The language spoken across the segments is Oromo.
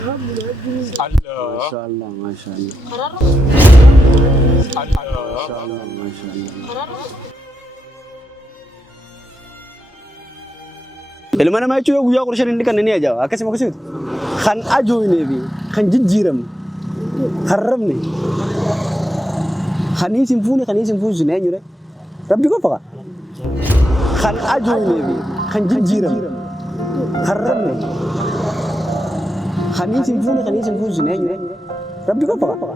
ما شاء الله ما شاء الله ما شاء الله ما شاء الله ilma namaa jechuun guyyaa qorshan inni kan inni ajaa'iba akkasuma akkasumas kan ajoonee fi kan jijjiiramu kan rabne kan isin fuune eenyudha rabbi qofa kan ajoonee fi kan jijjiiramu kan rabne kan isin fuune eenyudha rabbi qofa.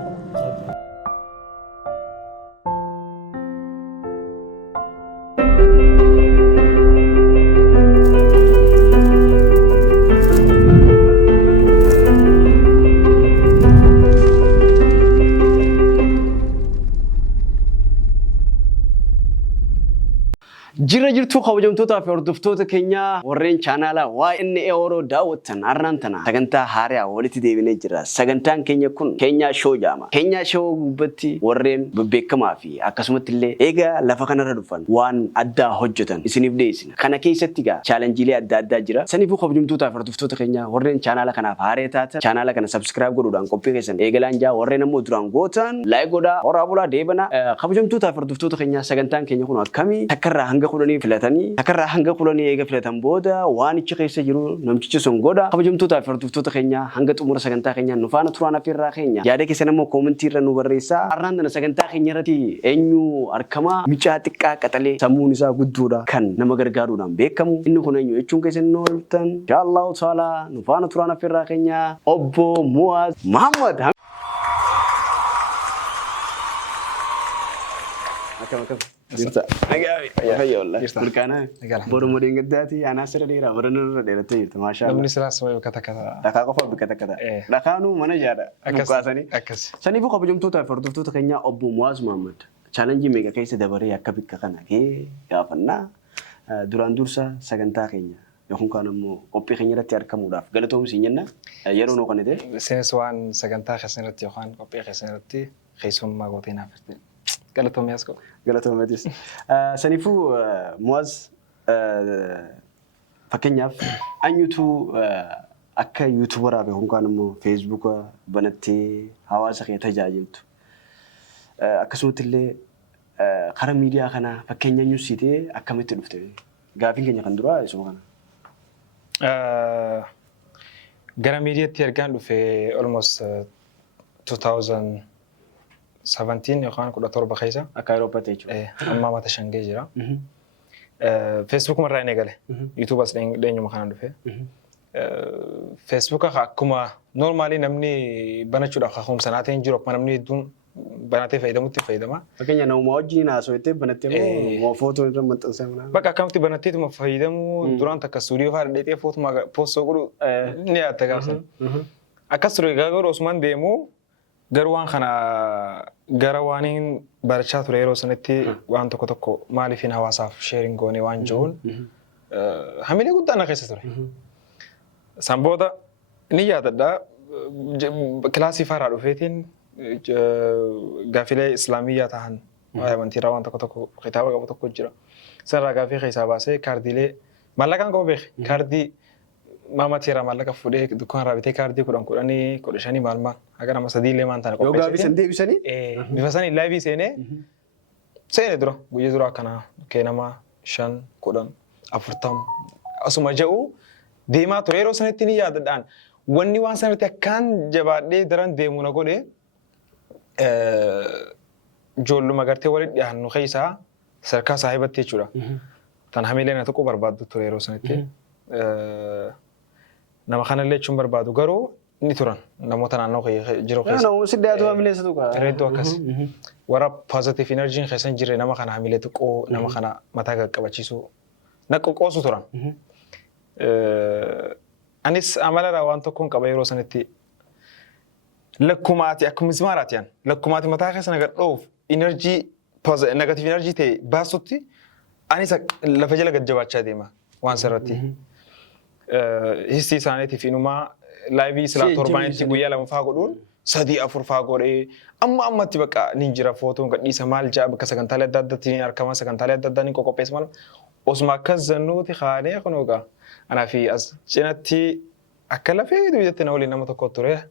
Jira jirtu kabajamtoota fi hordoftoota keenya warreen chaanaalaa waa'inni Eworoo daawwattan har'aan tana sagantaa haaraa walitti deebinee jira. Sagantaan keenya kun Keenyaa Shoo jedhama. Keenyaa Shoo gubbatti warreen beekamaa fi akkasumatti illee egaa lafa kanarra dhufan waan addaa hojjetan isiniif dhiyeessina. Kana keessatti egaa chaalenjiilee adda addaa jira. Saniifuu kabajamtoota fi hordoftoota keenya warreen chaanaala kanaaf haaraa taatan chaanaala kana subscribe godhuudhaan qophii keessan eegalaan jaa warreen ammoo duraan gootan like godhaa horaa bulaa deebana. Kabajamtoota fi hordoftoota keenya sagantaan keenya kun akkamii takkarraa hanga kudhanii filatanii takkarraa hanga kudhanii eega filatan booda waan ichi keessa jiru namtichi sun godha. Kabajamtoota fi hordoftoota keenya hanga xumura sagantaa keenya nu faana turaan afeerraa keenya yaada keessan ammoo koomentii irra nu barreessaa. Har'aan tana sagantaa keenya irratti eenyu argamaa micaa xiqqaa qaxalee sammuun isaa guddoodha kan nama gargaaruudhaan beekamu inni kun eenyu jechuun keessan nu waltan inshaallahu taala nu faana turaan afeerraa keenya obbo Muwaaz Muhammad. Akkam Jirta. Fayyaa wallahi. Burkaana. Boromoo deengadaati aanaa sirra dheeraa baranarra dheerattee jirtu maashaallah. Namni siraa soo kata kata. Dhakaa qofa bikkata kata. Dhakaanu mana jaadha. Dhukaasanii. Akkas. Saniifuu kabajamtoota fi hordoftoota keenya obbo Muwaaz Muhammad chaalenjii meeqa keessa dabaree akka bikka kana kee gaafannaa duraan dursa sagantaa keenya yookaan kan ammoo qophii keenya irratti argamuudhaaf galatoomsi jenna yeroo noo kanate. Seenes waan sagantaa keessan irratti yookaan qophii keessan irratti keessummaa gootee naaf fidde. Galatoomii as qabu. Galatoomeetis. Saniifuu Muwaaz fakkeenyaaf eenyutu akka yuutuubaraa yookaan immoo feesbuuka banattee hawaasa kee tajaajiltu. Akkasumatti illee karaa miidiyaa kana fakkeenya eenyusiitee akkamitti dhufte? Gaafiin keenya kan duraa isuma kana. Gara miidiyaatti ergaan dhufee almost 2017 yookaan 17 keessa akka Awuroopaatti jechuudha. Amma mata shangee jira. Facebook marraa inni eegale. YouTube as dheenyuma kanaan dhufe. Facebook akkuma normaalii namni banachuudhaaf kaka'umsa naateen jiru akkuma namni hedduun banatee fayyadamutti fayyadama. Fakkeenya nama wajjin haasawwattee banattee moo footoo irra maxxansee mana. Bakka akkamitti banatteetuma fayyadamu duraan takka stuudiyoo fa'aa dhadheetee footuma poostoo godhu ni yaadda gaafsan. Akkas ture garuu osumaan deemu garuu waan kana gara waaniin barachaa ture yeroo sanatti waan tokko maaliifin hawaasaaf sheering goonee waan jiruun hamilee guddaan na keessa ture. San booda ni yaadadha kilaasii faaraa dhufeetiin gaafilee islaamiyyaa ta'an amantiirraa waan tokko kitaaba qabu tokko jira. Sanarraa gaafii keessaa baasee kaardiilee maallaqaan qabu beeke kaardii maamatiirraa maallaqa fuudhee dukkaanarraa bitee kaardii 10 maal haga nama sadiillee maan taane qopheessee. Yoo gaafii san deebisanii? Bifa sanii laayivii seene dura guyyaa dura akkana keenama 5 10 40 asuma ja'u deemaa ture yeroo sanatti ni yaadadhaan wanni waan sanatti akkaan jabaadhee daran deemu na godhe ijoolluma gartee walitti dhiyaannu keessaa sarkaa saahibatti jechuudha. Tan hamilee na tokko barbaaddu ture yeroo sanatti. Nama kanallee jechuun barbaadu garuu ni turan namoota naannoo jiru keessa. Namoonni siddaatu hamilee isa tuqa. Reeddoo akkas. Warra positive energy keessan jirre nama kana hamilee xiqqoo nama kana mataa qaqqabachiisuu na qoqqoosu turan. Anis amalarraa waan tokkoon qaba yeroo sanatti lakkumaati akkuma mismaaraati yan lakkumaati mataa keessa naga dhoof energy negative energy ta'e baasutti anis lafa jala gajjabaachaa deema waan sarratti. Hissi isaaniitiif inumaa laayivii silaa torbaanitti guyyaa lama faa godhuun 3-4 faa godhee ammatti bakka ni jira footoon gadhiisa maal jaa bakka sagantaalee adda addaatti ni argama sagantaalee adda addaa ni qoqopheessa maal osuma akkas zannuuti kaanee kunuuqa. Anaa fi as cinatti أكلا في دو يدتنا ولي نمط كوتوريه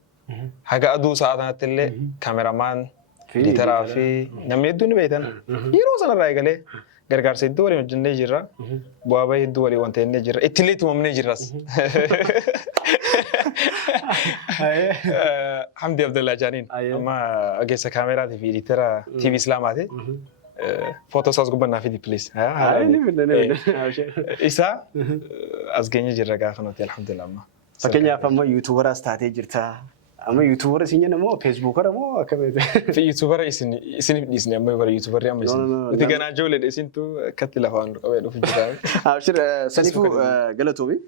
حاجة أدو ساعات اللي كاميرامان لترى في نمني الدنيا بيتنا يروح أنا رايق عليه غرغر سيدو ولي مجنة جرا بوابا يدو ولي وانتين نجرا اتليت ممنة جراس حمدي عبد الله جانين أما أجلس كاميرا في لترى تي في إسلاماتي فوتو ساس قبنا في دي بليز إسا أزجني جرا كأخنوتي الحمد لله ما فكني أفهم يوتيوبر استعتي جرتا أما يوتيوبر سيني نمو فيسبوكر مو كم في يوتيوبر إسني بديسني أما يبغى يوتيوبر يا ميسن تيجي أنا جولة إسني تو كتلا فان قبل في الجزائر أبشر سنيفو قلتوبي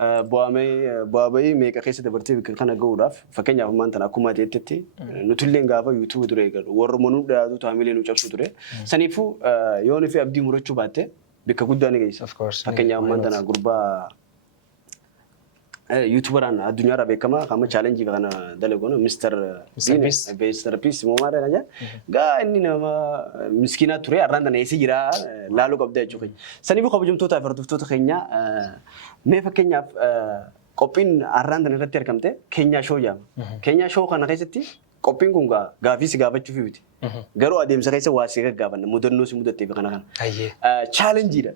بوامي ميكا كيسة دبرتي بكنا جوداف فكني أفهم أنت أكو تيتي نتولين غافا يوتيوب دريجر ورمونو ده تعملين وجاب دري سنيفو يوني في أبدي مرتشو باته بكجوداني كيسة فكني أفهم أنت غربا يوتيوبر أنا الدنيا ربي كما challenge بغنا دلقونا مستر بيس مو مارا نجا قا إني نما مسكينة تري أراندا نيسي جرا لالو قبضة جوكي سني بخو بجوم توتا فردوف توتا خينيا ما فكينيا كوبين أراندا نرتير كمته كينيا شو جام كينيا شو خنا كيستي كوبين كونغا غافيس غافة تشوفي بيتي غرو أديم سكايس واسيك غافنا مدرنوس مدرتي بخنا خان challenge جرا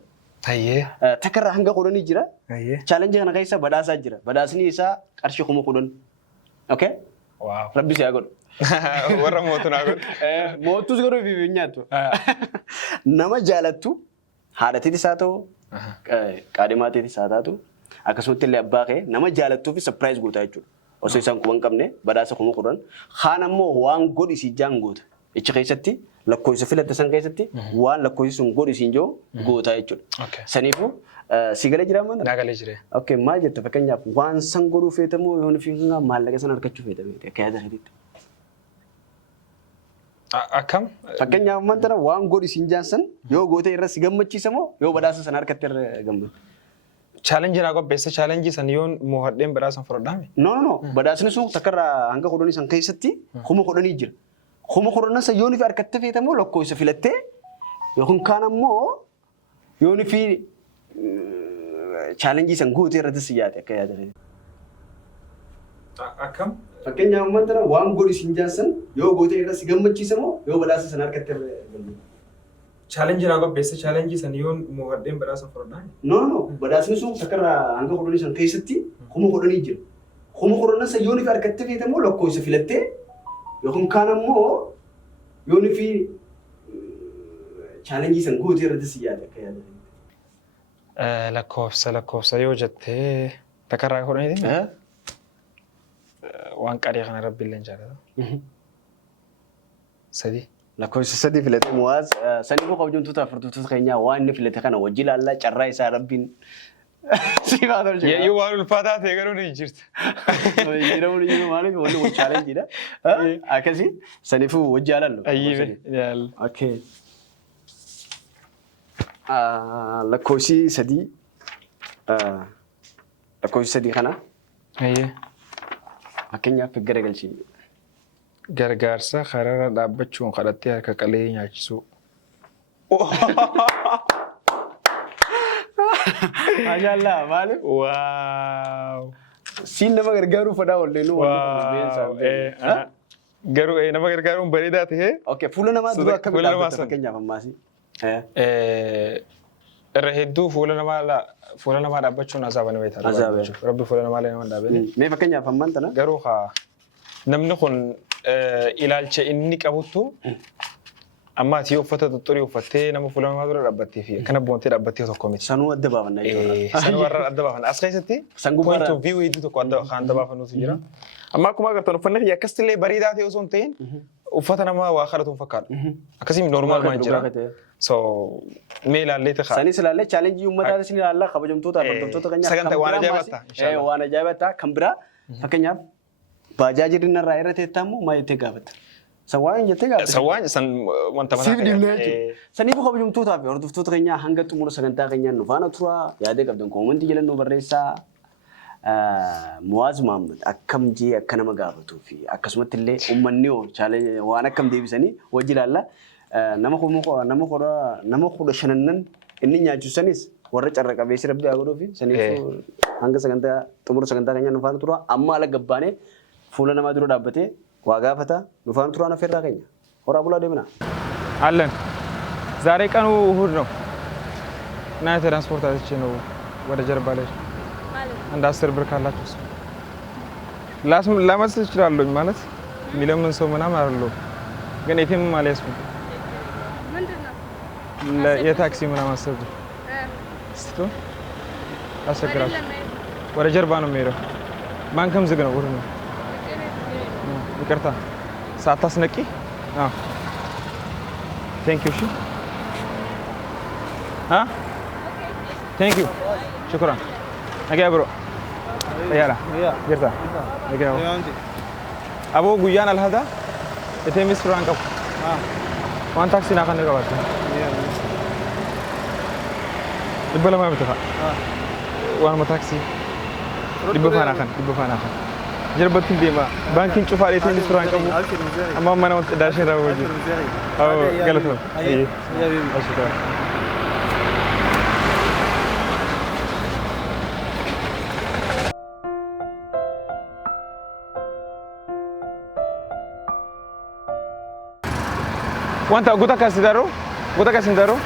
أيه تكرر هنگا قرني جرا أيه challenge أنا كيسا بداسا جرا بداسني إسا أرشي خمو قرن أوكي واو ربي سيأقول ورا موتنا أقول موتوس قرو في بنياتو نما جالتو هادتي دي ساتو كادماتي دي ساتاتو أكسوتي اللي أباقي نما جالتو في surprise قلتا يجو وسيسان كوان كمني بداسا خمو قرن خانمو وان قد إسي جان قد إيش كيستي لكوي سفيلة تسان كيستي وان لكوي سنقول إسينجو قوتا يجو سنيفو سيغالي جرا من ناغالي جرا اوكي ما جت فكنيا وان سانغورو فيتمو يون فينغا مالك سنار كچو فيتمو كيدا هديت أكم فكنيا من ترى وان غوري سينجانسن يو غوتا يرس غمچي سمو يو بداس سنار كتر غم challenge na ko best challenge san yon mo hadden badasan frodame no بداس نسو تكرا هانغا خودوني سان كيستي خمو خودوني جير خمو خودونا سا يوني في اركت فيتمو لكوي سفيلته يكون كان مو يوني في challenge san gootee irratti siyaate akka yaadanii. Akkam? Fakkeenyaaf wanta waan godhi siin jaansan yoo gootee irratti gammachiisa moo yoo badhaasa sana harkatti galma. Challenge naa qopheessa challenge san yoon mo'adheen badhaasa fudhadhaan? No badhaasni sun takkarraa hanga kudhanii san keessatti kuma kudhanii jira. Kuma kudhanii san yoon fi harkatti feetamoo lakkoofsa filattee yookiin kaan ammoo yoon fi challenge san gootee irratti siyaate akka yaadanii. lakkoofsa yoo jettee takkarraa kudhaniiti waan qarii kana rabbi illee jaalata. Sadii. Lakkoofsa sadii filatee muwaaz sanii koo kabajamtoota afurtuutu keenyaa waan inni filate kana wajji ilaallaa carraa isaa rabbiin siifaa tolche. Yoo waan ulfaataa ta'e garuu ni jirta. Jedhamu ni jiru maaliif wanni wal chaalenjiidha. Akkasii saniifuu wajji ilaallu. Ayyee ilaalla. Okay. lakkoofsi sadii kana fakkeenyaaf garagalchii gargaarsa kararra dhaabbachuun kadhattee harka qalee nyaachisuu. Maashaallah maaliif? Waaw. Siin nama gargaaruu fadhaa oolleenu garuu nama gargaaruun bareedaa ta'ee. Okay fuula namaa dura akka midhaabbata fakkeenyaaf ammaasii. Irra hedduu fuula namaa dhaabbachuun azaaba nama ta'a. Rabbi fuula namaa nama dhaabee. Mee fakkeenyaaf ammaan tana. Garuu namni kun ilaalcha inni qabuttu amma ati uffata tutturii uffattee nama fuula namaa dura dhaabbattee fi akkana boontee dhaabbattee tokko miti. Sanuu adda baafanna jechuudha. Sanuu warra adda baafanna. As keessatti point of view hedduu tokko adda baafannutu jira. Amma akkuma agartan uffanni kiyya akkasitti bareedaa ta'e osoo hin ta'in uffata namaa waa kadhatuun fakkaatu. Akkasii normaal maan jira. So mee ilaallee ta'a. Sanis ilaallee challenge uummataa isin ilaallaa kabajamtoota afurtamtoota keenyaa. Sagantaa waan ajaa'ibataa. Waan ajaa'ibataa kan biraa fakkeenyaaf baajaajiin irraa irra teettamu maal jettee gaafatta? Sawaan jettee gaafatta. Sawaan san wanta mataa. Siif dhimma jechuudha. Saniif kabajamtoota fi hordoftoota keenyaa hanga xumura sagantaa keenyaa nu faana tura yaadee qabdan koomentii jala nu barreessaa. Muwaaz Muhammad akkam jee akka nama gaafatuu fi akkasumatti illee uummanni waan akkam deebisanii wajji ilaalla. Nama kudha shanannan inni nyaachisanis warra carraqa beessi rabbi haa godhuufi saniifuu hanga sagantaa xumura sagantaa keenya nufaan tura amma ala gabbaane fuula namaa dura dhaabbatee waa gaafata nufaan turaan affeerraa keenya horaa bulaa deemina. አለን ዛሬ ቀኑ እሁድ ነው እና የትራንስፖርት አጥቼ ነው ወደ ጀርባ ላይ አንድ 10 ብር ካላችሁ ላመስ እችላለሁ ማለት የሚለምን ሰው ምናምን አይደለም ግን የትም አልያዝኩም ምንድነው የታክሲ ምናምን አሰብ ስቶ አሰግራችሁ ወደ ጀርባ ነው የሚሄደው ባንክም ዝግ ነው እሁድ ነው ይቅርታ ሳታስነቂ አዎ Thank you, Shi. Huh? Thank you. Shukran. Agya bro. Yala. Girta. Agya. Abo guyan al hada. Ite Miss Frank. One taxi na kanne kawat. Dibala ma bitafa. One mo taxi. Dibba fana kan. جربت ديما بانكين شوف عليه تيجي سرعان كابو أما ما أنا داشين راوجي أو قالته إيه أشكر وانت قلت كاسدارو قلت كاسندارو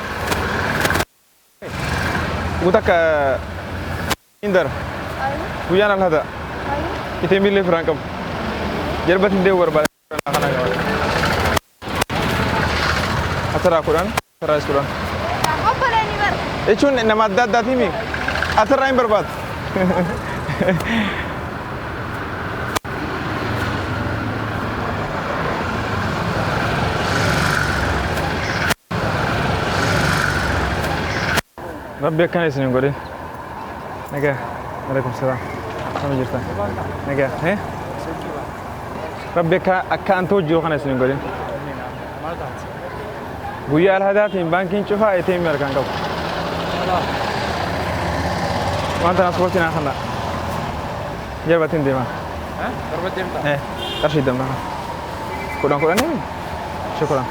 قلت كاندر ويانا هذا Itu milih perangkap. Jarbat dia berbalik anak-anak awak. Asal Quran, asal Quran. Apa ni ber? Ecun nama dat ini. Asal lain berbat. Rabbi akan isni ngori. Naga, Waalaikumsalam. Sama jirta. Naga, Rabbi akka antu jiru kana isni ngori. Guyya al-hadat in bankin chufa ATM arkan qabu. Wanta transporti na khana. Jarbatin dema. Jarbatin ta. Qarshi damna. Kudan ni. Shukran.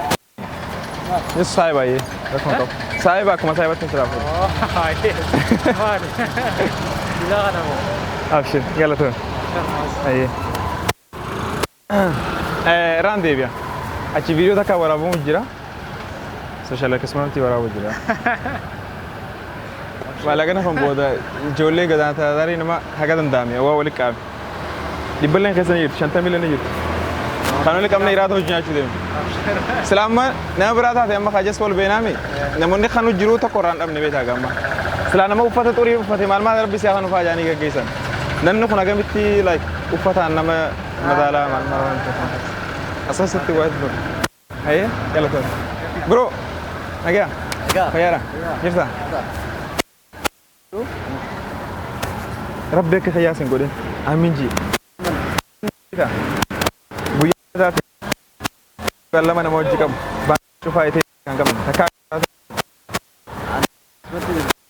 Yes sahiba ye. Rakon qabu. Sahiba kuma sahiba tin tarafu. Bila kana mo. Abshir, yalla to. Aye. Rendezvous. Achi video taka warabu jira. Social kismanti warabu jira. Wala kana fam boda jolle gadanta dari nama hagadan dami wa wali qab. Dibbalan kasan yit shanta milan yit. Kanole kamna irada hojna chude. Salama na brata ta amma khajas wal benami. Namunni khanu jiru ta Quran amne beta gamma. Salana ma ufata tori ufata mal ma rabbi sa khanu fajani ga geisan. Nannu khuna gamiti like ufata nama madala mal marwan. Asasati wahid bro. Aye yalla to. Bro Agya? Khayara? Jirta? Rabbi ka khayasin godin. Amin ji. Buya da Allah mana mawji kam ba shufa ite kan kam taka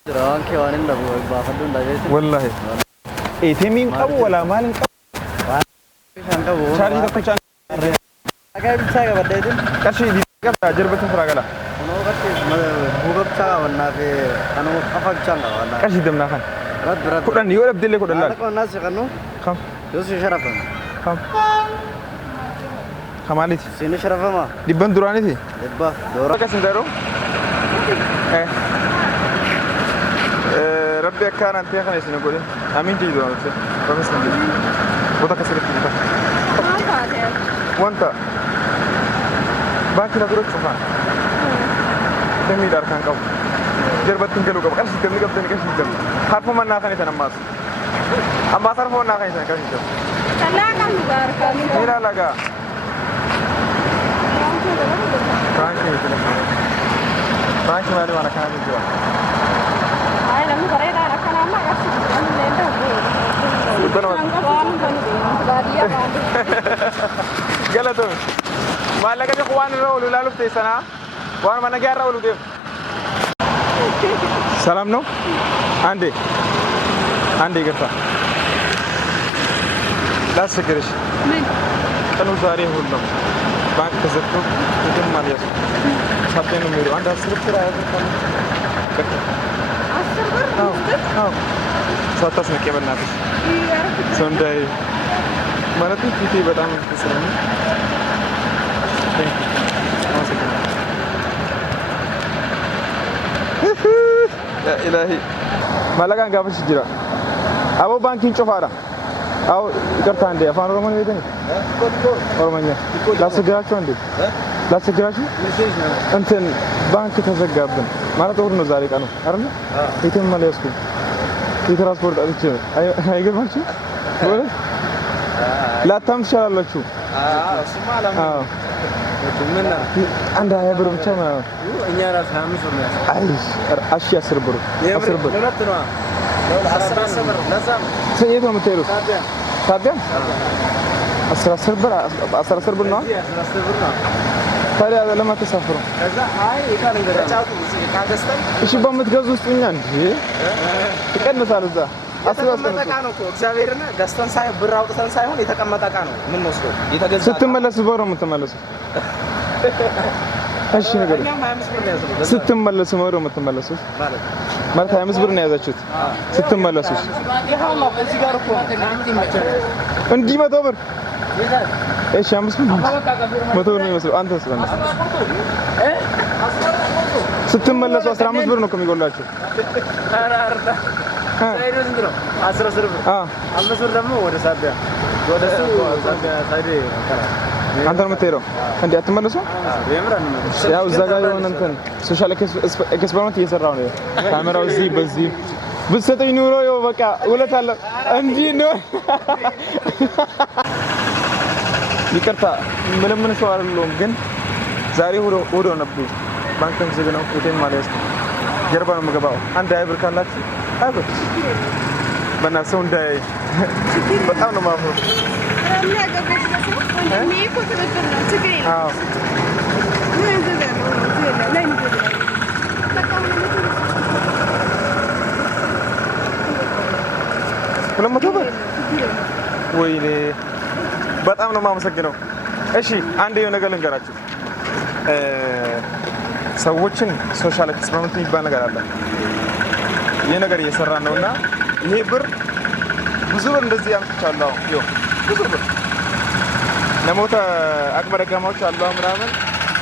Ran ke wanin da ba fadun da yake wallahi ite min qabu wala malin qabu kan qabu charji da kuchan aga bisa ga badde din kashi di ga jarbatin faragala ono kashi bugab cha wanna ke anu afak changa wanna kashi damna kan rad kudan yo abdille kudan la ko nas kanu kam yosu sharafan kam kamalit sini sharafa ma dibban durani ti debba dora kasin daro ربي كان أنت خلينا نقول أمين جيد وأنت بس نقول وده كسر الكلام وأنت باكي لا تروح شوفان تمي دار كان كم جربت تنقلوا كم كاش تمي كم تني كاش تمي حرف ما ناخني تنماس أما صرف ما ناخني تني كاش تمي لا كم دار كم ميرا لگا فرانكي ما أنا كان جوا لما قريت على كلام ما قصدي قال له ما لك يا اخوان الرول لا لفتي سنه وانا ما نجي الرول ديم سلام نو عندي قرطه لا سكرش من كانوا زاري هولم بانك تزكو تم ماليس سبتين نميرو عند 10 كرايه أصلاً ሳታስነቂ በእናትሽ ሰው እንዳይ ማለት ፊቴ በጣም ተሰራኝ። ያ ኢላሂ ማለቃን ጋብሽ ጅራ አቦ ባንኪን ጮፋራ አው ይቅርታ እንደ አፋን ኦሮሞ ነው ቤተኝ ኦሮሞኛ ላስገራችሁ እንዴ ላስገራችሁ እንትን ባንክ ተዘጋብን ማለት እሑድ ነው ዛሬ ቀኑ አይደል? የትም አልያዝኩም የትራንስፖርት አጥቼ አይገርማችሁ ወለ ላታም ትችላላችሁ። እሱማ አላማ ምን አንድ 20 ብር ብቻ ነው እኛ ራስ 25 ብር ነው አይሽ 10 ብር 10 ብር ሁለት ነው 10 ብር ለዛም ሰየት ነው የምትሄዱት ታዲያ 10 ብር 10 ብር ነው 10 ብር ነው ታዲያ ለምን ተሳፍሩ ከዛ አይ ይካል እንገዛጫቱ ካገስተን እሺ በምትገዙ ውስጥ እኛ እንዴ ይቀንሳል እዛ የተቀመጠ ዕቃ ነው እኮ እግዚአብሔርና ገዝተን ሳይ ብር አውጥተን ሳይሆን የተቀመጠ ዕቃ ነው ምን ወስዶ የተገዛ ስትመለስ በሮ የምትመለሱ እሺ ነገር ስትመለሱ በሮ የምትመለሱ ማለት 25 ብር ነው ያዛችሁት ስትመለሱ ይሄው ነው እዚህ ጋር እኮ እንዲህ 100 ብር እሺ 5 ብር 100 ብር ነው የሚመስለው አንተስ በእናትህ ስትመለሱ 15 ብር ነው ከሚጎላችሁ አራርዳ ሳይዶ ዝም ብሎ 10 ብር 5 ብር ደግሞ ወደ ሳቢያ ወደሱ ሳቢያ ሳይዶ አንተ ነው የምትሄደው እንዴ አትመለሱ ያው እዛ ጋር የሆነ እንትን ሶሻል ኤክስፐሪመንት እየሰራው ነው ካሜራው እዚህ በዚህ ብትሰጠኝ ኑሮ ይኸው በቃ ውለት አለ እንዲህ ነው ይቅርታ ምንም ሰው አይደለም ግን ዛሬ ወዶ ነበር ባንክን ዝግ ነው ሆቴል ማለት ነው ጀርባ ነው የምገባው አንድ አይብር ካላችሁ አይብር በእናትህ ሰው እንዳይ በጣም ነው ማፈሩ ወይኔ በጣም ነው የማመሰግነው። እሺ አንድ የሆነ ነገር ልንገራችሁ። ሰዎችን ሶሻል ኤክስፐሪመንት የሚባል ነገር አለ። ይሄ ነገር እየሰራን ነውና ይሄ ብር ብዙ ብር እንደዚህ ያምጥቻለሁ። ይኸው ብዙ ብር ለሞተ አቅመ ደካማዎች አሉ ምናምን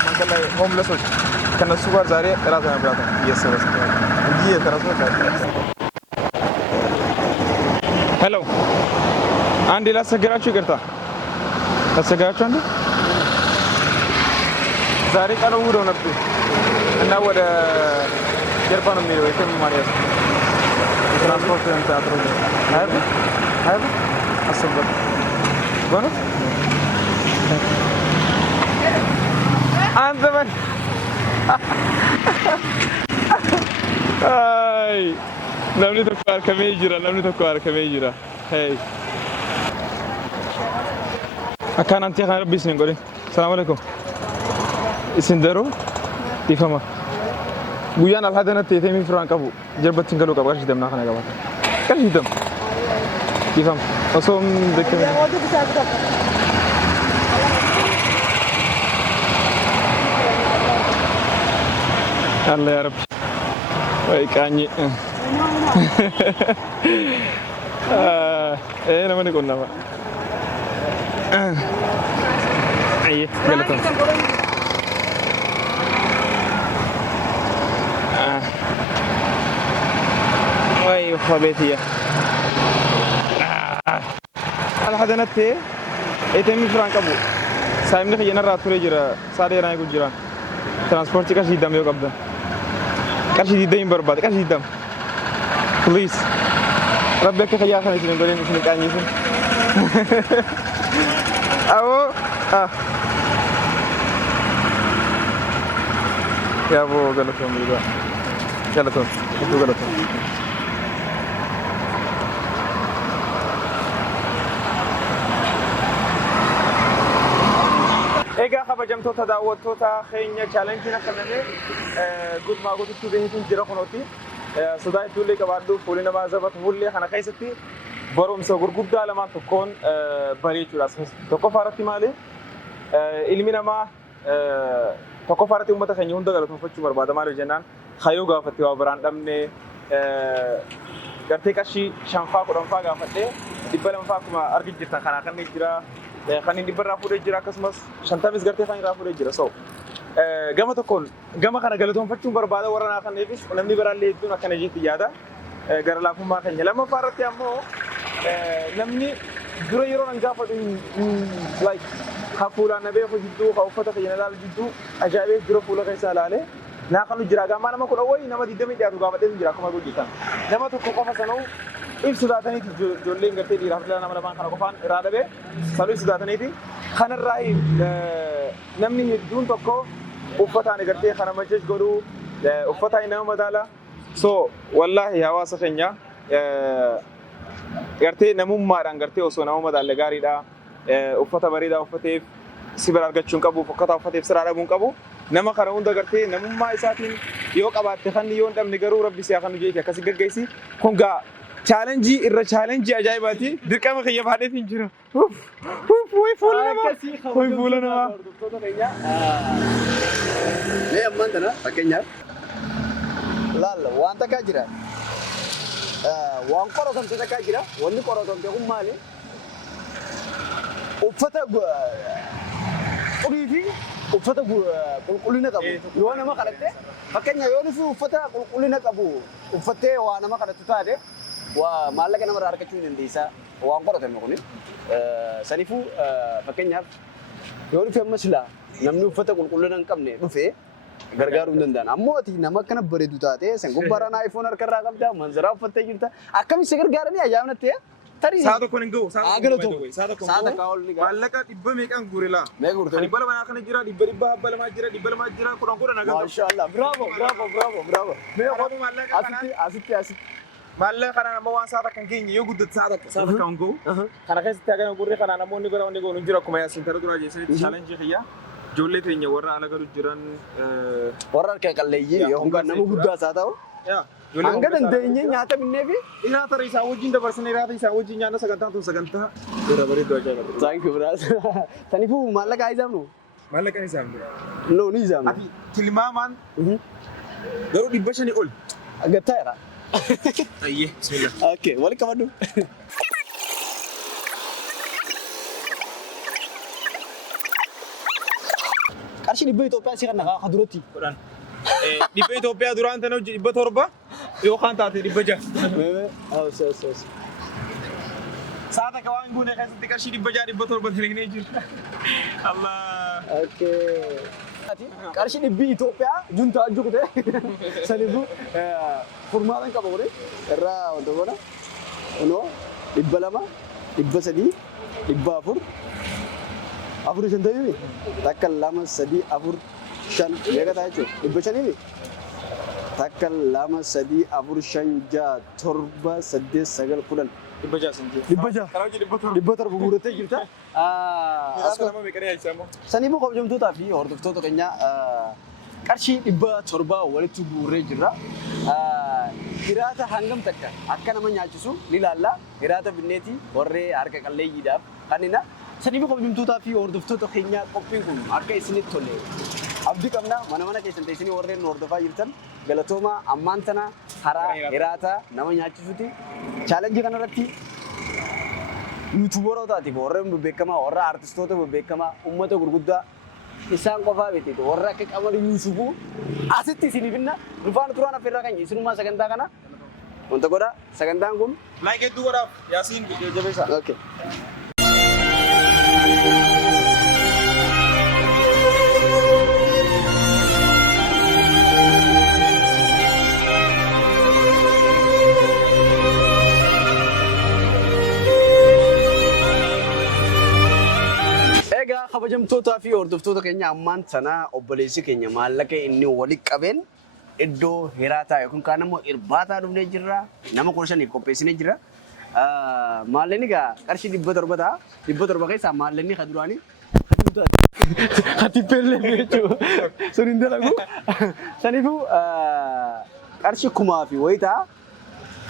መንገድ ላይ ሆምለሶች ከነሱ ጋር ዛሬ እራት መብላት ነው እየሰበሰበ እንጂ የተራሰው ሄሎ አንዴ ላስቸግራችሁ ይቅርታ ላስቸግራችሁ አንዴ ዛሬ ቀኑ እሑድ ሆነብኝ እና ወደ ጀርባ ነው የሚሄደው የትም ማርያስ ትራንስፖርት ተአጥሮ አይብ አሰበ በእውነት አንተ ምን አይ namni tokko harkamee jira namni tokko harkamee jira hey akkaan antii kan rabbi isin godhe salaamu alaykum isin daroo ifama guyyaan alhadanatti yetemii firaan qabu jalbattiin galuu qaba qarshii damnaa kana qabaata qarshii dam ifama osoo dekkame Allah ya rabbi way qaanyi namani kun nama aye galatam way khabetiya alhadanatti etemi franc qabu saimni khiyana rature jira sade ray ku jira transport ka sidam yo qabda qarshi didam barbad qarshi didam please ربك خيار خلينا نقول لك إنك عنيف أو يا أبو غلطهم يلا غلطهم أنتوا غلطهم إيجا خبجم توتا داوود توتا خينيا challenge كنامي قد ما قلت تبيهتين جرا خنوتي صداي تولي كبادو فولينا ما زبط فولي خنا خيستي بروم سوغر غودا لما تكون بري تراس تكو فارتي مالي إلمينا ما تكو فارتي أمتا خنيون دغلا تفوتشو بربادا مالو جنان خيو غافتي وابران دمني gartee qarshii shanfaa kudhanfaa gaafadhee dhibba lamfaa akkuma argi jirtan kanaa kan jira kan inni dhibba irraa fuudhee jira akkasumas shantamis gartee kan irraa fuudhee jira so gama tokkoon gama kana galatoonfachuun barbaada warra naa kanneefis namni biraallee hedduun akkana jeetti yaada gara laafummaa keenya lammaffaa irratti ammoo namni dura yeroo nan gaafadhu like ka fuulaan na beeku jidduu ka uffata keenya ilaalu jidduu ajaa'ibee dura fuula keessaa ilaalee naa kanu jira gaamaa nama kudha wayii nama 20 dhiyaatu gaafadhee jira akkuma hojjetan nama tokko qofa sanuu ibsu daataniiti ijoolleen gartee dhiiraaf dhala nama lamaan kana qofaan irraa dhabee sanuu ibsu daataniiti kanarraa namni hedduun tokko uffataan gartee kana majjaj godhu uffataan nama madaala so wallaahi hawaasa keenya gartee namummaadhaan gartee osoo nama madaalle gaariidha uffata bareedaa uffateef si bira argachuun qabu fakkataa uffateef siraa dhabuun qabu nama kana hunda gartee namummaa isaatiin yoo qabaatte kan yoo hin dhabne garuu rabbi siyaa kan jeeti akkasi gaggeessi kun gaa chaalenjii irra chaalenjii ajaa'ibaati dirqama kiyya baadheetiin jira way fuula namaa way fuula namaa mee ammaan tana fakkeenyaaf laalla waan takkaa jira waan qoratamte takkaa jira wanni qoratamte kun maali uffata qurii fi uffata qulqullina qabu yoo nama kadhatte fakkeenya yoo nufi uffata qulqullina qabu uffattee waa nama kadhattu taate waa maallaqa namarraa argachuu hin dandeessaa waan qoratame kuni saniifuu fakkeenyaaf yoo nufi amma silaa namni uffata qulqullina hin qabne dhufee gargaaruu hin danda'an ammoo ati nama akkana bareedu taate san gubbaaraan iPhone harkarraa qabda manzaraa uffattee jirta akkamitti si gargaaranii ajaa'ibna ta'e tarii saada kun hin ga'u saada kun saada kaawol ni ga'a maallaqa dhibba meeqaan guurila mee guurte dhibba lamaa kana jira dhibba lamaa jira kudhan nagaa maashaallah bravo mee qotu maallaqa asitti maallaqa kana nama waan saada kan keenya yoo guddatu saada kan ga'u kana keessatti hagana gurri kana namoonni gara wanni goonu jira akkuma yaasin tara duraa jeesanitti chaalenjii kiyya ijoollee teenya warra ala galu jiran warra harka qalleeyyii yoo hungaan nama guddaa isaa ta'u hanga dandeenye nyaata binnee fi nyaata isaa wajjin dabarsanii nyaata isaa wajjin nyaanna sagantaan tun sagantaa irra bareedduu ajaa'iba. Thank you brother. Taniifuu maallaqa hisaabnu? Maallaqa hisaabnu. No ni hisaabnu. Ati tilmaamaan garuu 500 ol. Gattaa jira. Ayyee bismillah. Okay wali qabadhu. qarshii dhibba Itoophiyaa si kan nagaa duratti. Kudhan. Dhibba Itoophiyaa duraan tan hojii 700 yookaan taate 600. Saada kawaan guunee keessatti qarshii 600 tileenee jira. Allah. Okay. Qarshii dhibbi Itoophiyaa juntaa jukute saniifuu furmaatan qaba godhe irraa wanta godha kunoo 200 300 400 afur shan ta'ibi takka 2 3 4 5 meeqa ta'a jechuudha 500 takka 2 3 4 5 6 7 8 9 10 dhibba torba guuratee jirta. Saniifuu kabajamtootaa fi hordoftoota keenya qarshii 700 walitti guurree jirra. Hiraata hangam takka akka nama nyaachisu ni ilaalla. Hiraata binneeti warree harka qalleeyyiidhaaf kannina. Saniifuu kabajamtootaa fi hordoftoota keenya qophiin kun akka isinitti tolle abdii qabna mana keessan teessanii warreen nu hordofaa jirtan galatooma ammaan tana karaa hiraata nama nyaachisuuti. Chaalenjii kanarratti yuutuubarootaatiif warreen beekamaa warra artistoota beekamaa uummata gurguddaa isaan qofaa beektu warra akka Qamal Yuusufuu asitti isiniif inna dhufaan turaan affeerraa kan isinumaa sagantaa kana wanta godha sagantaan kun like hedduu godhaaf Yaasiin jabeessaa. Okay. kabajamtootaa fi hordoftoota keenya ammaan sana obboleessi keenya maallaqa inni walitti qabeen iddoo hiraataa yookiin kaan immoo irbaataa dhufnee jirra nama 15 qopheessinee jirra. Maallaqni egaa qarshii 700 ta'a. 700 keessaa maallaqni kan duraanii hati pellee jechuudha. Sun hin dalagu. Saniifuu qarshii 1000 fi wayii ta'a.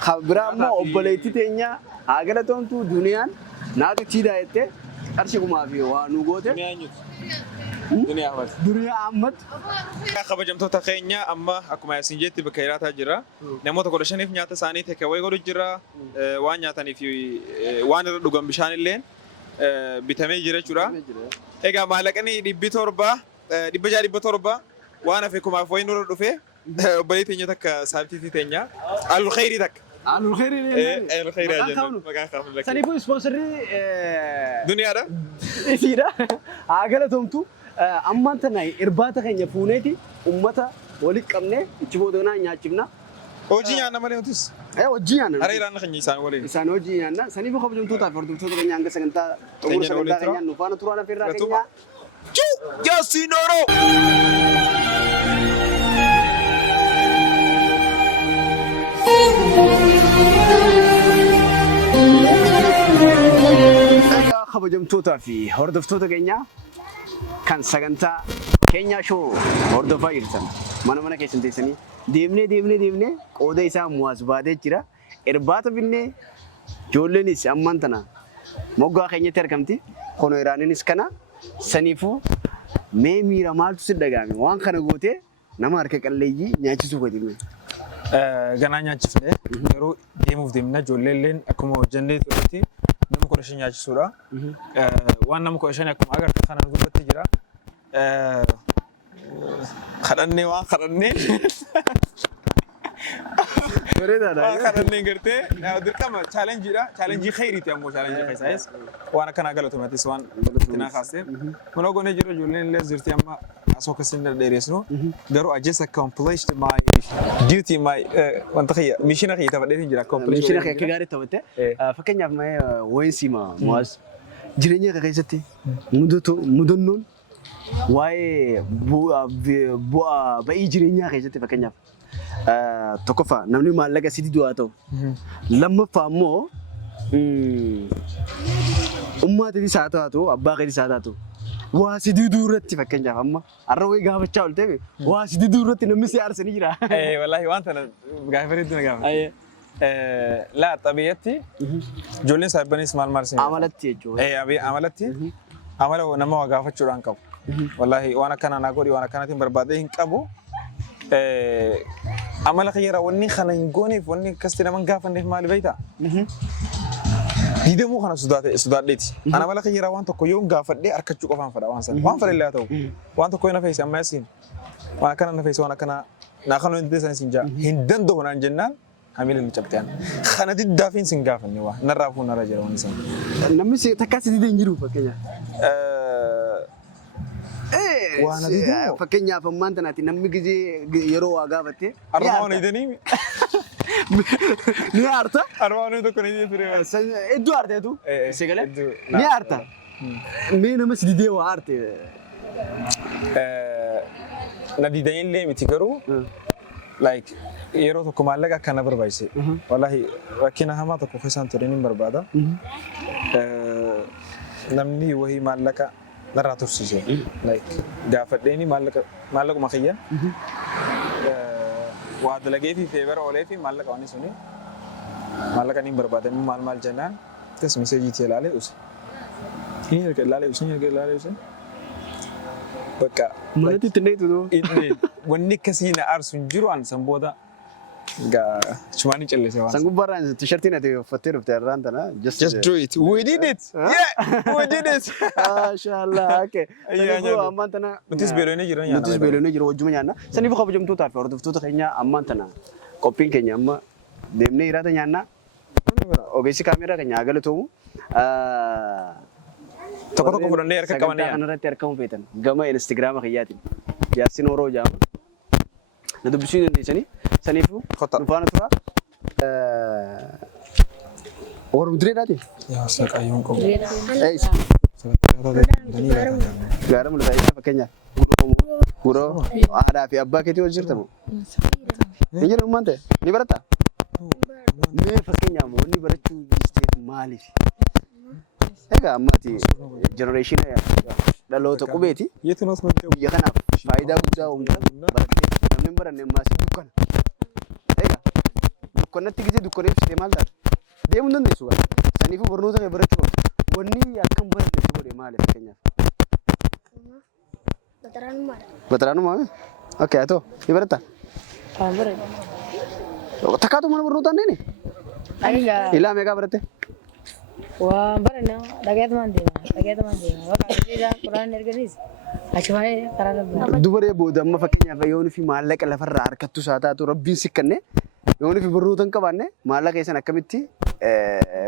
Kan biraa immoo obboleettii teenya haa galatoomtu duniyaan naatu tiidaa jettee qarshii 1000 fi waa nu goote Duniyaa Ahmad. Duniyaa Ahmad. Kabajamtoota keenya amma akkuma isin jetti bakka hiraataa jira. Namoota 15 nyaata isaanii ta'e kawwee godhu jira. Waan nyaatanii fi waan irra dhugan bishaan illee bitamee jira jechuudha. Egaa maallaqni 700 waan hafe kumaaf wayin irra dhufee obboleettii teenya takka saabtiitii teenya alul khayrii takka. Alul khayrii nee. Alul khayrii ajajnu. Maqaan kaafnu lakkee. Saniifuu ispoonsarii Duniyaadha. Isiidha. Haa galatoomtu. Ammaan tana irbaata keenya fuuneeti ummata walitti qabnee itti boodonaa nyaachifna. Hojii nyaanna malee nutis. Hojii nyaanna. Haree irraan keenya isaan waliin. Isaan hojii nyaanna. Saniifuu kabajamtootaa fi hordoftoota keenya hanga sagantaa xumura sagantaa keenyaa nu faana turaan afeerraa keenya. Yaasiinooro. Kabajamtootaa fi hordoftoota keenya kan sagantaa keenyaa shoo hordofaa jirtan mana keessan teessanii deemnee qooda isaa muwaas baatee jira. Irbaata binnee ijoolleenis ammaan tana moggaa keenyatti argamti. Kono Iraaniinis kana saniifuu mee miira maaltu si dhagahame waan kana gootee nama harka qalleeyyii nyaachisuu godhime. Ganaa nyaachifnee yeroo deemuuf deemna ijoolleelleen akkuma hojjannee turreetti nama 15 nyaachisuudha. Waan nama 15 akkuma agartu kana dubbatti jira. Kadhannee waan kadhannee. Kadhannee gartee dirqama chaalenjiidha. Chaalenjii khayriiti ammoo chaalenjii keessaayis waan akkana galatomatis waan itti kaasteef. Kun ogoonee jiru ijoolleen illee jirti amma asoo kasin dheeresnu garuu I just accomplished my duty my wanta khayya mishina khayya tabadheetiin jira accomplish. Mishina khayya akka gaarii taphatte fakkeenyaaf mee wayinsii muwaas jireenya keessatti mudannoon waa'ee bu'aa ba'ii jireenyaa keessatti fakkeenyaaf tokkoffaa namni maallaqa sitti du'aa ta'u lammaffaa immoo ummaatis haa taatu abbaa keetis haa taatu waa si diduu irratti fakkeenyaaf amma har'a wayii gaafachaa ol ta'e waa si diduu irratti namni si aarsanii jira. Wallaahi waan tana gaafa reetti na gaafa. Laa xabiyyatti ijoolleen saayibbanis maal sin amalatti jechuudha. Amalatti amala nama waa gaafachuudhaan qabu. Wallaahi waan akkana naa godhi waan akkanaatiin barbaadee hin qabu. Amala khayra wanni khana hin gooneef wanni akkasti nama gaafanneef maali beektaa? Didamuu kana sodaadheeti. Ana amala khayra waan tokko yoo gaafadhee harkachuu qofaan fedha waan sana. Waan fedhe illee haa ta'u. Waan tokko yoo na fe'ise amma yasiin. Waan akkana na fe'ise waan akkana naa kana hin teessan sin jaa. Hin danda'u naan jennaan hamila ni cabteen. Kana diddaafiin sin gaafanne waa. Narraa fuun narra jira waan isaan. Namni takkaas didee hin jiru fakkeenyaaf. Waan diduu. Fakkeenyaaf ammaan tanaatti namni gizee yeroo waa gaafatte. Armaan idanii. Ni aarta. Armaan tokko ni ture. Iddoo aarteetu. Sagalee. Ni aarta. Mee nama si didee waa aarte. Na didanii illee miti garuu. Like yeroo tokko maallaqa akkana barbaachise. Wallaahi rakkina hamaa tokko keessaan ture ni barbaada. Namni wahii maallaqa narraa tursiise. Like gaafadheeni maallaquma kiyya. Waa dalagee fi feebara oolee fi maallaqa waan suni maallaqa ni barbaadamu maal jennaan tes meseejiitti ilaalee use. Inni erga ilaalee use. Bakka manatti tinneetu doo. Wanni akkasii na aarsu hin jiru an san booda shumaanii callise waan. San gubbaarraan t-shirtiin ati uffattee dhufte irraan tana. Just do it. We did it. Yeah, we did it. Mashallah. Okay. Saniifuu ammaan tana. Nutis beelonee jira nyaanna. Nutis beelonee jira wajjuma nyaanna. Saniifuu kabajamtootaa fi hordoftoota keenya ammaan tana qophiin keenya amma deemnee hiraata nyaanna. Ogeessi kaameeraa keenya haa galatoomu. Tokko fudhannee harka qabannee sagantaa kanarratti argamu feetan gama Instagram kiyyaatiin Yaasiinooroo jedhama. Na dubbisuu dandeessanii saniifuu nu faana tura. Warra direedhaati. Yaa saqayyoon qabu. Gaara mul'ata isaa fakkeenyaaf guroo haadhaa fi abbaa keetii wal jirtamu. Ni jedhamu maal ta'e ni barataa? Mee fakkeenyaaf wanni barachuu dhiisteef maaliif? Egaa ammati generation dhaloota qubeeti. Biyya kanaaf faayidaa guddaa uumta barattee namni hin baranne maasii dukkana. Egaa dukkanatti gisee dukkaneefsite maal taate? Deemuu hin dandeessu gara. Saniifuu barnoota kee barachuu qabdu. Wanni akkam baranne si godhe maali fakkeenyaaf? Bataraanummaa okay atoo ni barataa? Takkaatu mana barnootaa inni? Ilaa meeqaa baratte? Waan barana dhageettumaan deema. Bakka isaa quraan erganiis achumaan karaa labbaa. Dubaree booda amma fakkeenyaaf yoon fi maallaqa lafarraa harkattu isaa taatu rabbiin si kenne yoon fi barnoota hin qabaanne maallaqa keessan akkamitti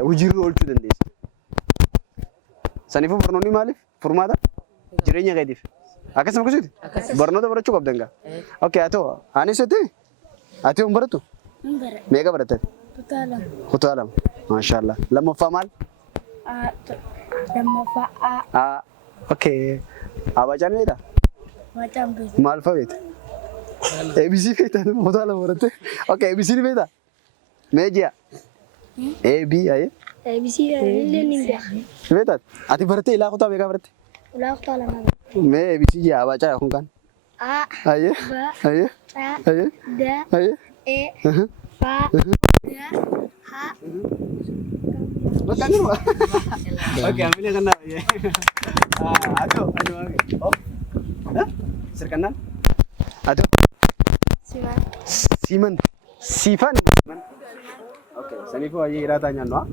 hojiirra oolchuu dandeessa? Saniifuu barnoonni maaliif? Furmaata? Jireenya keetiif. Akkasuma kusuuti? Barnoota barachuu qabdan gaa? Okay atoo anis jettee? Ati yoon barattu? Meeqa baratte? Kutaa lama. Maashaallah. Lammaffaa maal? Lammaffaa okay. Abacaan beektaa? macam beektaa. Maal fa'a beektaa? ABC beektaa? Kutaa lama baratte? Okay, ABC ni beektaa? Mee ji'a? AB ayee? ABC illee ni beektaa. Beektaa? Ati barattee ilaa kutaa meeqaa baratte? Ulaa kutaa lama. Mee ABC ji'a abacaa kun kan? A Ayee? ba Ayee? ca Ayee? da Ayee? e fa ga ha. Bakka jiru. Okay, ambilnya kena. Aduh, aduh. Oh. Hah? Serkanan? Aduh. Siman. Sifan. Okay, sanifu aja ira tanya no.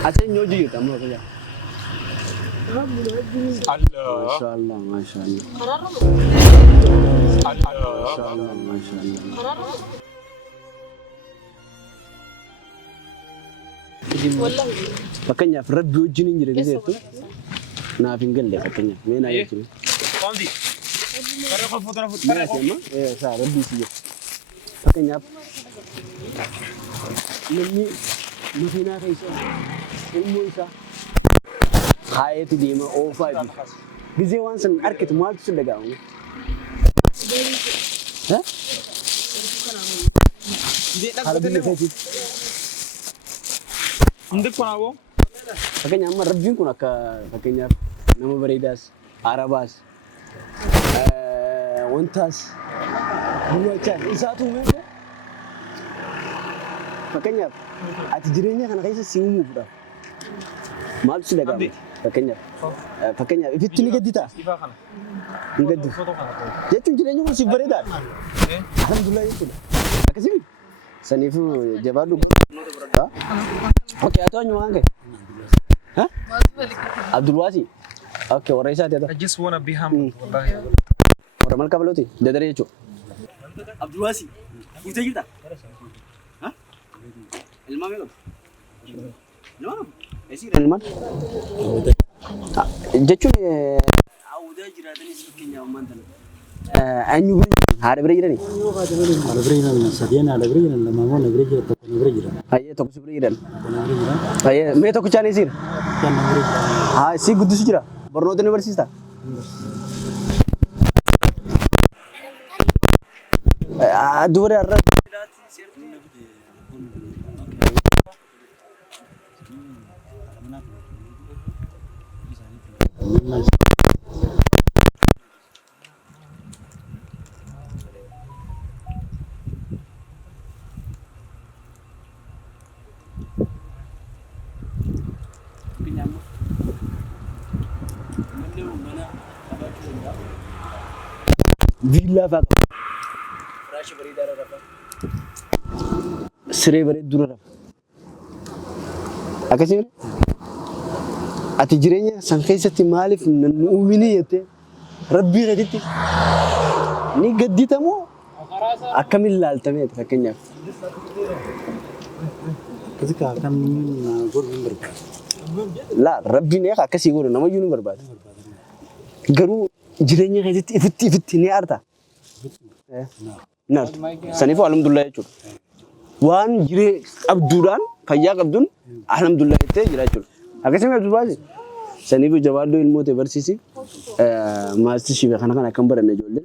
Aceh nyoji gitu kamu kerja. Masya Allah, masya Allah. Masya Allah, masya Allah. Makanya Rabbi wajjin injire gitu itu. Nah, tinggal deh katanya. Mana ya itu? Komdi. Karena kau foto Mana sih emang? Saya Rabbi sih. Makanya ini makina kaisa. Ilmu isa. Hayati dima O5. Gize wansan arkit mal sudah gaung. Hah? Harap ini kaji. Untuk kenapa? Makanya amma Rabbin kuna ka makanya nama Baridas, Arabas, Wantas, dua can, satu mana? Makanya ati jirenya kan kaisa siumu pura. Mal sudah gaung. Makanya itu ni gadita. Iba kan. Gadita. Foto kan. Jadi jirenya masih Baridas. Alhamdulillah itu. Makasih. Sanifu jabalu. Okay, atau nyuang ke? Hah? Abdul Wasi. Okay, orang isa dia tu. I just wanna be humble. Wallahi. Orang mana kabel tu? Dia dari itu. Abdul Wasi. Kita kita. Hah? Ilmu apa? Ilmu? Esi ilmu? Jacun awuda jiratani sekinya mantan. Anyu hari beri ni. Ada beri nana, sadiana ada beri nana, mama ada beri jira, toko beri jira. Ayah toko beri jira. Ayah, me toko cani sir. Kan beri jira. Ah, si gudus jira. Borneo Universitas. Dua hari. Villa fakat. Rashi beri darah apa? Seri beri dura. Apa sih? Ati jirenya sangkai seti malif numini yate. Rabbi gaditi. Ni gadita mo. Akamil lal tamet fakenya. Ketika akan gor berkat. لا ربي نيخ أكسي يقول نما يجون برباد قالوا جريني غيرت إفتي نيارتا نارت سنيفو الحمد لله يجور وان جري عبدوران فيا عبدون الحمد لله يجري يجور أكسي ما عبدو بازي سنيفو جوادو الموت برسيسي ما استشي بخنا كم برا نجول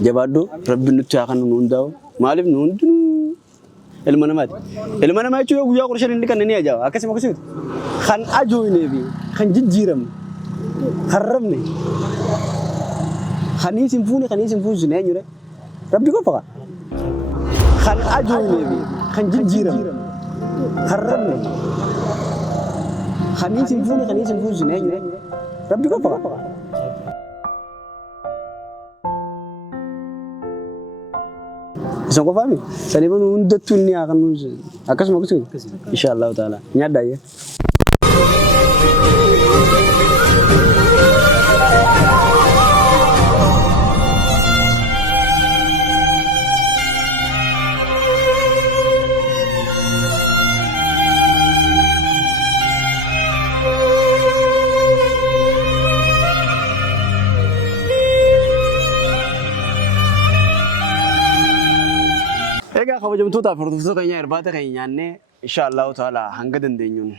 جوادو ربي نتشا خنا نونداو مالف نوندو المنامات يجوا ويا قرشان اللي كان نيجا أكسي ما كسي خان أجوي نبي خان جديرم خربني خاني سيمفوني زنين يره ربي كفاك خان أجوي نبي خان جديرم خربني خاني سيمفوني زنين يره ربي كفاك Isang ko fami. Sani ba nung datun niya akan nung akas mo kasi. Inshallah taala. Nyada ya. Egaa kabajamtootaaf hordoftoota keenya irbaata keenya nyaannee inshaallahu taala hanga dandeenyuun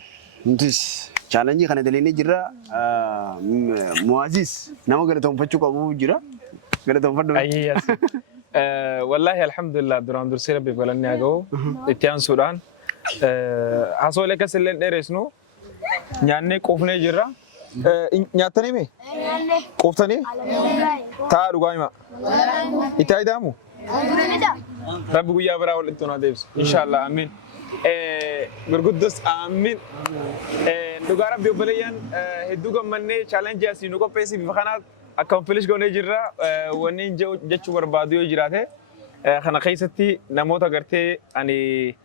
nutis chaalenjii kana daleenee jirra. Muaziz nama galatoonfachuu qabu jira. Galatoonfadhu. Ayyas. Wallahi alhamdulillah duraan dursee rabbiif galanni haa ga'u. Itti aansuudhaan haasoolee akkas illee dheeresnu nyaannee quufnee jirra. Nyaattanii mee? Quuftanii? Taa'aa dhugaa himaa. Itti fayyadamu? رب قويا برا ولدتنا ديبس إن شاء الله آمين برقدس آمين نقارب رب يوبليان هدوكم مني challenge جاسي نقول بيسي بفخانات accomplish قوني جرا ونين جو جتشو برباديو جراته خنا خيستي نموت أقرتي أني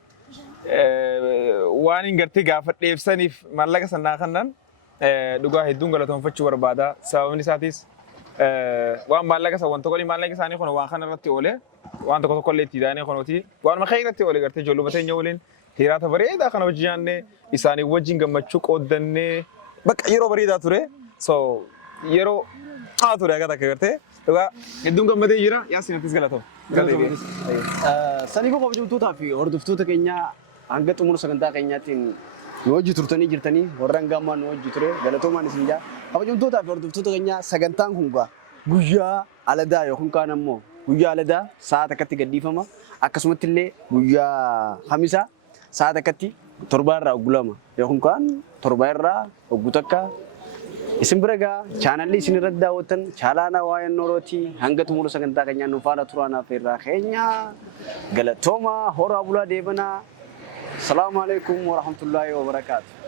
وانين قرتي قافت ليفساني مالك سنة خنن نقول هدون قلتهم فتشو بربادا سووني ساتيس وان مالك سوون تقولي مالك ساني خنا وان خنا رتي أوله وان تقول كل تيداني خنوتي وان ما خيرتي أوله قرتي جلو بتين يولين هيرات بريدا خنا وجيانه إساني وجين قمتشوك أودنه بق يرو بريدا توري so يرو توري أكيد أكيد تبغى هدون قمتي يرا يا سيناتيس قلتهم Sani ko kabajamtootaa fi hordoftoota keenya hanga xumura sagantaa keenyaatiin nu wajji turtanii jirtanii warraan gammaan nu wajji ture galatoomaan isin jaa kabajamtootaa fi hordoftoota keenya sagantaan kun guyyaa aladaa yookiin kaan ammoo guyyaa aladaa sa'aata akkatti gadhiifama akkasumatti illee guyyaa hamisaa sa'aata akkatti torbaarraa oggulama yookiin kaan torbaarraa oggutakka isin biragaa chaanalli isin irratti daawwatan chaalaana waa'een noorooti hanga xumura sagantaa keenyaa nu faana turaanaaf irraa keenya galatooma horaa bulaa deebanaa. Assalamu alaikum warahmatullahi wabarakatuh.